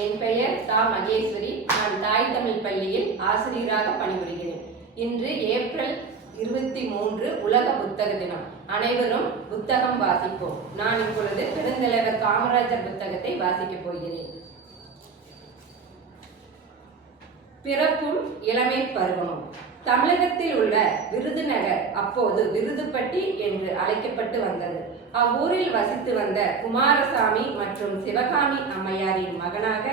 என் பெயர் தா. மகேஸ்வரி. நான் தாய் தமிழ் பள்ளியில் ஆசிரியராக பணிபுரிகிறேன். இன்று ஏப்ரல் 23 உலக புத்தக தினம். அனைவரும் புத்தகம் வாசிப்போம். நான் இப்பொழுது பெருந்தலைவர் காமராஜர் புத்தகத்தை வாசிக்கப் போகிறேன். பிறப்பும் இளமை பருவமும். தமிழகத்தில் உள்ள விருதுநகர் அப்போது விருதுப்பட்டி என்று அழைக்கப்பட்டு வந்தது. அவ்வூரில் வசித்து வந்த குமாரசாமி மற்றும் சிவகாமி அம்மையாரின் மகனாக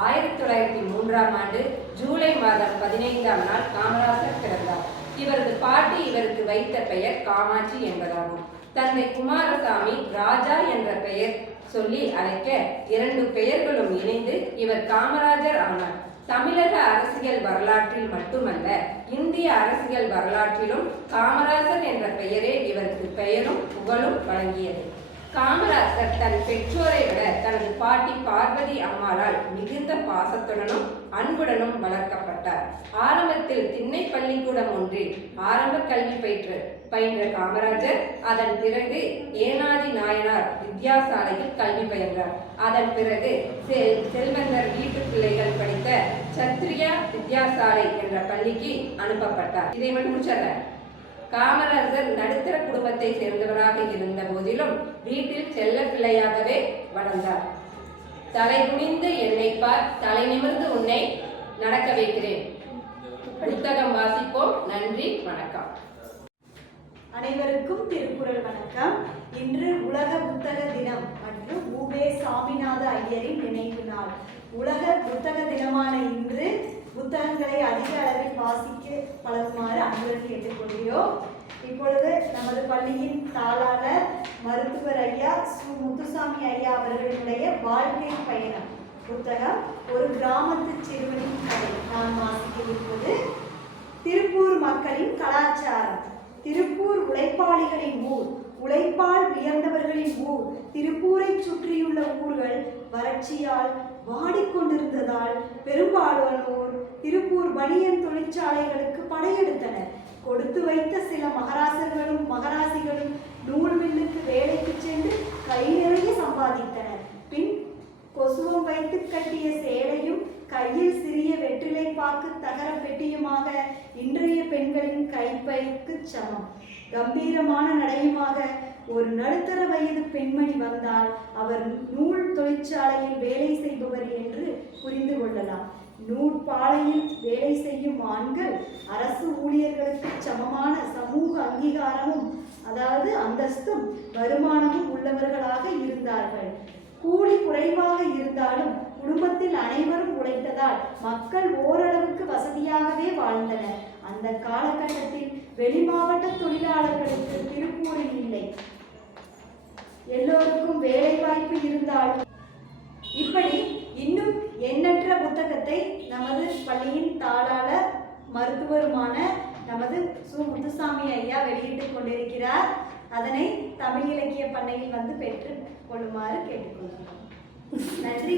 1903ஆம் ஆண்டு ஜூலை மாதம் 15ஆம் நாள் காமராஜர் பிறந்தார். இவரது பாட்டி இவருக்கு வைத்த பெயர் காமாட்சி என்பதாகும். தந்தை குமாரசாமி ராஜா என்ற பெயர் சொல்லி அழைக்க 2 பெயர்களும் இணைந்து இவர் காமராஜர் ஆனார். தமிழக அரசியல் வரலாற்றில் மட்டுமல்ல, இந்திய அரசியல் வரலாற்றிலும் காமராஜர் என்ற பெயரே இவருக்கு பெயரும் புகழும் வழங்கியது. காமராஜர் தன் பெற்றோரை விட தனது பாட்டி பார்வதி அம்மாளால் மிகுந்த பாசத்துடனும் அன்புடனும் வளர்க்கப்பட்டார். ஆரம்பத்தில் திண்ணை பள்ளிக்கூடம் ஒன்றில் ஆரம்ப கல்வி பயின்ற காமராஜர் அதன் பிறகு ஏனாதி நாயனார் வித்யாசாலையில் கல்வி பயின்றார். அதன் பிறகு செல்வந்தர் வீட்டு பிள்ளைகள் படித்த சத்ரியா வித்யாசாலை என்ற பள்ளிக்கு அனுப்பப்பட்டார். இதை மட்டும் முடிச்சத காமராஜர் நடுத்தர குடும்பத்தை சேர்ந்தவராக இருந்த போதிலும் வீட்டில் செல்ல பிள்ளையாகவே வளர்ந்தார். தலை குனிந்து என்னை பார், தலை நிமிர்ந்து உன்னை நடக்க வைக்கிறேன். புத்தகம் வாசிப்போம். நன்றி, வணக்கம். அனைவருக்கும் திருக்குறள் வணக்கம். இன்று உலக புத்தக தினம் மற்றும் உ.வே. சாமிநாத ஐயரின் நினைவு நாள். உலக புத்தக தினமான இன்று புத்தகங்களை அதிக அளவில் வாசிக்க பழகுமாறு அன்புடன் கேட்டுக்கொள்கிறோம். இப்பொழுது நமது பள்ளியின் தாளாளர் மருத்துவர் ஐயா சு. முத்துசாமி ஐயா அவர்களுடைய வாழ்க்கை பயணம் புத்தகம் ஒரு கிராமத்து சிறுவனின் கதை நான் வாசிக்க. திருப்பூர் மக்களின் கலாச்சாரம். திருப்பூர் உழைப்பாளிகளின் ஊர், உழைப்பால் உயர்ந்தவர்களின் ஊர். திருப்பூரை சுற்றியுள்ள ஊர்கள் வறட்சியால் வாடிக்கொண்டிருந்ததால் பெரும்பாலானோர் திருப்பூர் பனியன் தொழிற்சாலைகளுக்கு படையெடுத்தனர். கொடுத்து வைத்த சில மகராசர்களும் மகராசிகளும் நூல் மில்லுக்கு வேலைக்கு சென்று கை நிறைய சம்பாதித்தனர். பின் கொசுவம் வைத்து கட்டிய சேலையும் கையில் சிறிய வெற்றிலை பாக்கு தகர பெட்டியுமாக இன்றைய பெண்களின் கைப்பைக்கு சமம். கம்பீரமான நடையுமாக ஒரு நடுத்தர வயது பெண்மணி வந்தால் அவர் நூல் தொழிற்சாலையில் வேலை செய்பவர் என்று புரிந்து கொள்ளலாம். நூற்பாலையில் வேலை செய்யும் ஆண்கள் அரசு ஊழியர்களுக்கு சமமான சமூக அங்கீகாரமும் அதாவது அந்தஸ்தும் வருமானமும் உள்ளவர்களாக இருந்தார்கள். கூலி குறைவாக இருந்தாலும் குடும்பத்தில் அனைவரும் உழைத்ததால் மக்கள் ஓரளவுக்கு வசதியாகவே வாழ்ந்தனர். அந்த காலகட்டத்தில் வெளிமாவட்ட தொழிலாளர்களுக்கு திருப்பூரில் இல்லை. எல்லோருக்கும் வேலை வாய்ப்பு இருந்தாலும் இப்படி இன்னும் எண்ணற்ற புத்தகத்தை நமது பள்ளியின் தாளாளர் மருத்துவருமான நமது சு. முத்துசாமி ஐயா வெளியிட்டுக் கொண்டிருக்கிறார். அதனை தமிழ் இலக்கிய பண்ணையில் வந்து பெற்று கொள்ளுமாறு கேட்டுக்கொள்கிறோம். நன்றி.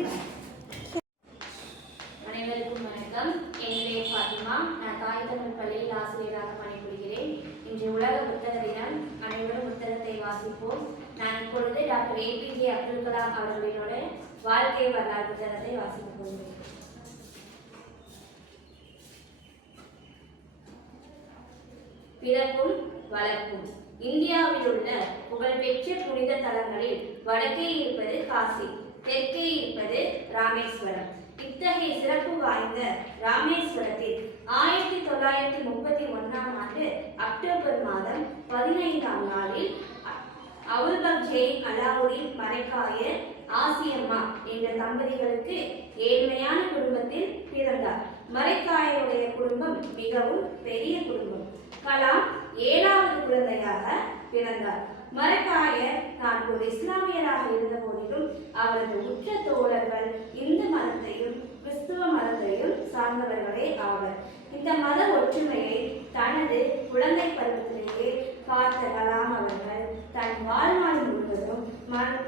அனைவருக்கும் வணக்கம். என் பெயர் ஃபாத்திமா. நான் தாய் தமிழ் பள்ளியில் ஆசிரியராக பணிபுரிகிறேன். இன்று உலக புத்தக தினம். அனைவரும் புத்தகத்தை வாசிப்போம். நான் இப்பொழுது டாக்டர் APJ அப்துல் கலாம் அவர்களோட வாழ்க்கை வரலாறு புத்தகத்தை வாசிக்கப் போகிறேன். பிறப்பும் வளர்ப்பும். இந்தியாவில் உள்ள புகழ்பெற்ற புனித தலங்களில் வடக்கே இருப்பது காசி, தெற்கே இருப்பது ராமேஸ்வரம். இத்தகைய சிறப்பு வாய்ந்த ராமேஸ்வரத்தில் 1931ஆம் ஆண்டு அக்டோபர் மாதம் 15ஆம் நாளில் அவுல்பக்ஜே அலாவுதீன் மரைக்காயர் ஆசியம்மா என்ற தம்பதிகளுக்கு ஏழ்மையான குடும்பத்தில் பிறந்தார். மரைக்காயருடைய குடும்பம் மிகவும் பெரிய குடும்பம். கலாம் 7வது குழந்தையாக பிறந்தார். மரைக்காயர் தான் ஒரு இஸ்லாமியராக இருந்த போதிலும் அவரது உற்ற தோழர்கள் இந்து மதத்தையும் கிறிஸ்துவ மதத்தையும் சார்ந்தவர்களே ஆவர். இந்த மத ஒற்றுமையை தனது குழந்தை பருவத்திலேயே பார்த்த கலாம் அவர்கள் தன் வாழ்நாள் முழுவதும்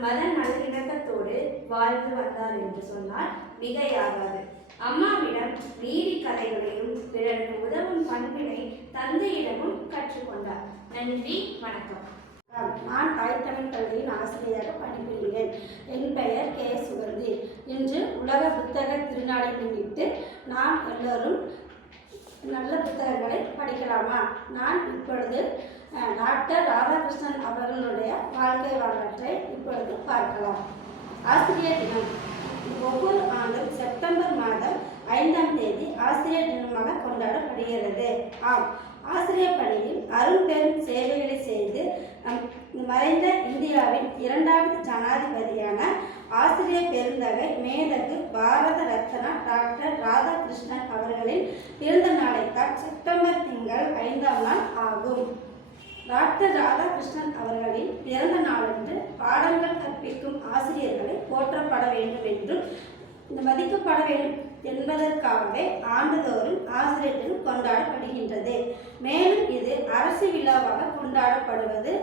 மத நல்லிணக்கத்தோடு வாழ்ந்து வந்தார் என்று சொன்னால் மிகையாகாது. அம்மாவிடம் நீதி கதைகளையும் பிறருக்கு உதவும் பண்பினை தந்தையிடமும் கற்றுக்கொண்டார். நன்றி, வணக்கம். நான் தாய் தமிழ் பள்ளியின் ஆசிரியராக பணிபுரிகிறேன். என் பெயர் கே. சுகந்தி. இன்று உலக புத்தக திருநாளை முன்னிட்டு நாம் எல்லோரும் நல்ல புத்தகங்களை படிக்கலாமா? நான் இப்பொழுது டாக்டர் ராதாகிருஷ்ணன் அவர்களுடைய வாழ்க்கை வரலாற்றை இப்பொழுது பார்க்கலாம். ஆசிரியர் தினம் ஒவ்வொரு ஆண்டும் செப்டம்பர் மாதம் 5ஆம் தேதி ஆசிரியர் தினமாக கொண்டாடப்படுகிறது. ஆம், ஆசிரியர் பணியில் அரும்பெரும் சேவைகளை செய்து மறைந்த இந்தியாவின் 2வது ஜனாதிபதியான ஆசிரியர் பெருந்தகை மேதகு பாரத ரத்னா டாக்டர் ராதாகிருஷ்ணன் அவர்களின் பிறந்த நாளைத்தான் செப்டம்பர் திங்கள் 5ஆம் நாள் ஆகும். டாக்டர் ராதாகிருஷ்ணன் அவர்களின் பிறந்த நாளன்று பாடங்கள் கற்பிக்கும் ஆசிரியர்களை போற்றப்பட வேண்டும் என்றும் மதிக்கப்பட வேண்டும் என்பதற்காகவே ஆண்டுதோறும் ஆசிரியர் தினம் கொண்டாடப்படுகின்றது. மேலும் இது அரசு விழாவாக கொண்டாடப்படுவது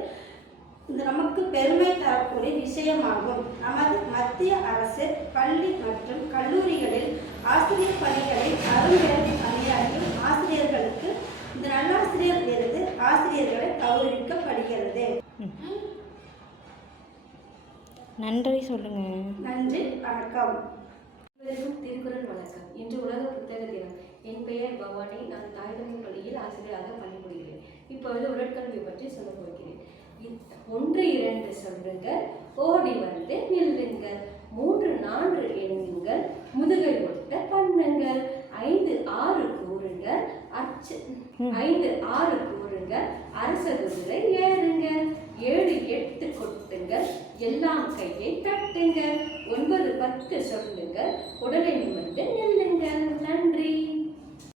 நமக்கு பெருமை தரக்கூடிய விஷயமாகும். நமது மத்திய அரசு பள்ளி மற்றும் கல்லூரிகளில் ஆசிரியர் பணிகளில் அரும்பெரும் பணியாற்றும் ஆசிரியர்களுக்கு இந்த நல்லாசிரியர் விருது ஆசிரியர்களை கௌரவிக்கப்படுகிறது. நன்றி சொல்லுங்க. நன்றி, வணக்கம். அனைவருக்கும் திருக்குறள் வணக்கம். இன்று உலக புத்தக தினம். என் பெயர் பவானி. நான் தாய் தமிழ் பள்ளியில் ஆசிரியராக பணிபுரிகிறேன். இப்பொழுது உடற்கல்வி பற்றி சொல்ல போகிறேன். 1 2 சொல்லுங்கள், ஓடி வந்து நில்லுங்கள், 3 4 எண்ணுங்கள், முதுகை ஒட்ட பண்ணுங்கள், 5 6 கூறுங்கள், 5 6 கூறுங்கள், அரச குதிரை ஏறுங்கள், 7 8 கொட்டுங்கள், எல்லாம் கையை தட்டுங்கள், 9 10 சொல்லுங்கள், உடலை நிமிர்ந்து நில்லுங்கள். நன்றி.